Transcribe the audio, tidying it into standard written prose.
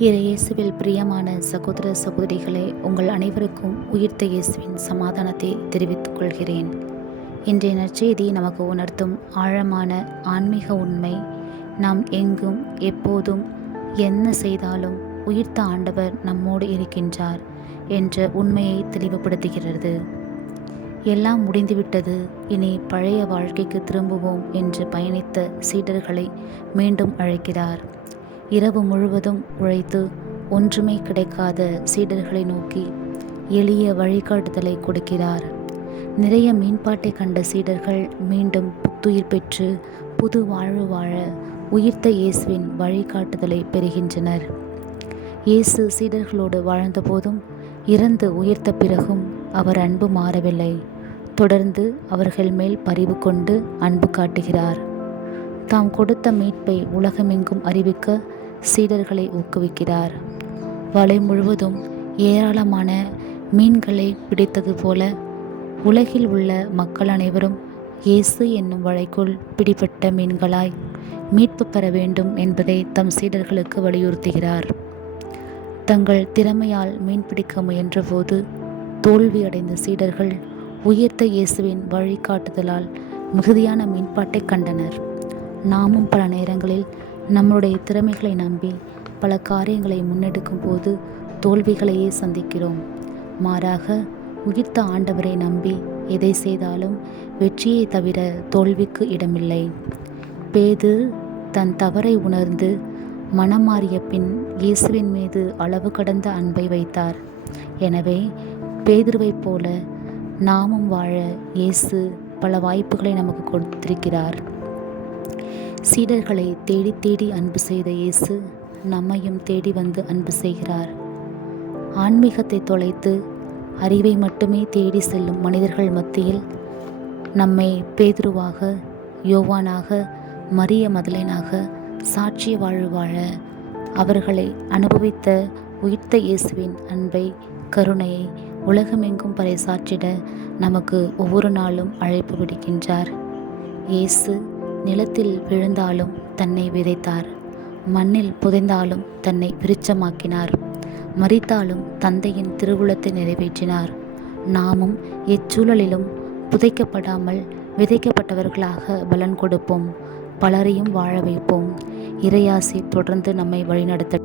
இயேசுவில் பிரியமான சகோதர சகோதரிகளே, உங்கள் அனைவருக்கும் உயிர்த்த இயேசுவின் சமாதானத்தை தெரிவித்துக் கொள்கிறேன். இன்றைய நற்செய்தி நமக்கு உணர்த்தும் ஆழமான ஆன்மீக உண்மை, நாம் எங்கும் எப்போதும் என்ன செய்தாலும் உயிர்த்த ஆண்டவர் நம்மோடு இருக்கின்றார் என்ற உண்மையை தெளிவுபடுத்துகிறது. எல்லாம் முடிந்துவிட்டது, இனி பழைய வாழ்க்கைக்கு திரும்புவோம் என்று பயணித்த சீடர்களை மீண்டும் அழைக்கிறார். இரவு முழுவதும் உழைத்து ஒன்றுமே கிடைக்காத சீடர்களை நோக்கி எளிய வழிகாட்டுதலை கொடுக்கிறார். நிறைய மீன்பாட்டை கண்ட சீடர்கள் மீண்டும் புத்துயிர் பெற்று புது வாழ்வு வாழ உயிர்த்த இயேசுவின் வழிகாட்டுதலை பெறுகின்றனர். இயேசு சீடர்களோடு வாழ்ந்தபோதும் இறந்து உயிர்த்த பிறகும் அவர் அன்பு மாறவில்லை. தொடர்ந்து அவர்கள் மேல் பரிவு கொண்டு அன்பு காட்டுகிறார். தாம் கொடுத்த மீட்பை உலகமெங்கும் அறிவிக்க சீடர்களை ஊக்குவிக்கிறார். வலை முழுவதும் ஏராளமான மீன்களை பிடித்தது போல உலகில் உள்ள மக்கள் அனைவரும் இயேசு என்னும் வலைக்குள் பிடிபட்ட மீன்களாய் மீட்பு பெற வேண்டும் என்பதை தம் சீடர்களுக்கு வலியுறுத்துகிறார். தங்கள் திறமையால் மீன் பிடிக்க முயன்றபோது தோல்வி அடைந்த சீடர்கள் உயிர்த்த இயேசுவின் வழிகாட்டுதலால் மிகுதியான மீன்பாட்டை கண்டனர். நாமும் பல நேரங்களில் நம்முடைய திறமைகளை நம்பி பல காரியங்களை முன்னெடுக்கும் போது தோல்விகளையே சந்திக்கிறோம். மாறாக உயிர்த்த ஆண்டவரை நம்பி எதை செய்தாலும் வெற்றியை தவிர தோல்விக்கு இடமில்லை. பேதுரு தன் தவறை உணர்ந்து மனம் மாறிய பின் இயேசுவின் மீது அளவு கடந்த அன்பை வைத்தார். எனவே பேதுருவைப் போல நாமும் வாழ இயேசு பல வாய்ப்புகளை நமக்கு கொடுத்திருக்கிறார். சீடர்களை தேடி தேடி அன்பு செய்த இயேசு நம்மையும் தேடி வந்து அன்பு செய்கிறார். ஆன்மீகத்தை தொலைத்து அறிவை மட்டுமே தேடி செல்லும் மனிதர்கள் மத்தியில் நம்மை பேதுருவாக, யோவானாக, மரிய மதலேனாக சாட்சிய வாழ்வு வாழ அவர்களை அனுபவித்த உயிர்த்த இயேசுவின் அன்பை, கருணையை உலகமெங்கும் பறைசாற்றிட நமக்கு ஒவ்வொரு நாளும் அழைப்பு விடுக்கின்றார். இயேசு நிலத்தில் விழுந்தாலும் தன்னை விதைத்தார், மண்ணில் புதைந்தாலும் தன்னை விருட்சமாக்கினார், மரித்தாலும் தந்தையின் திருவுளத்தை நிறைவேற்றினார். நாமும் எச்சூழலிலும் புதைக்கப்படாமல் விதைக்கப்பட்டவர்களாக பலன் கொடுப்போம், பலரையும் வாழ வைப்போம். இறையாசி தொடர்ந்து நம்மை வழிநடத்த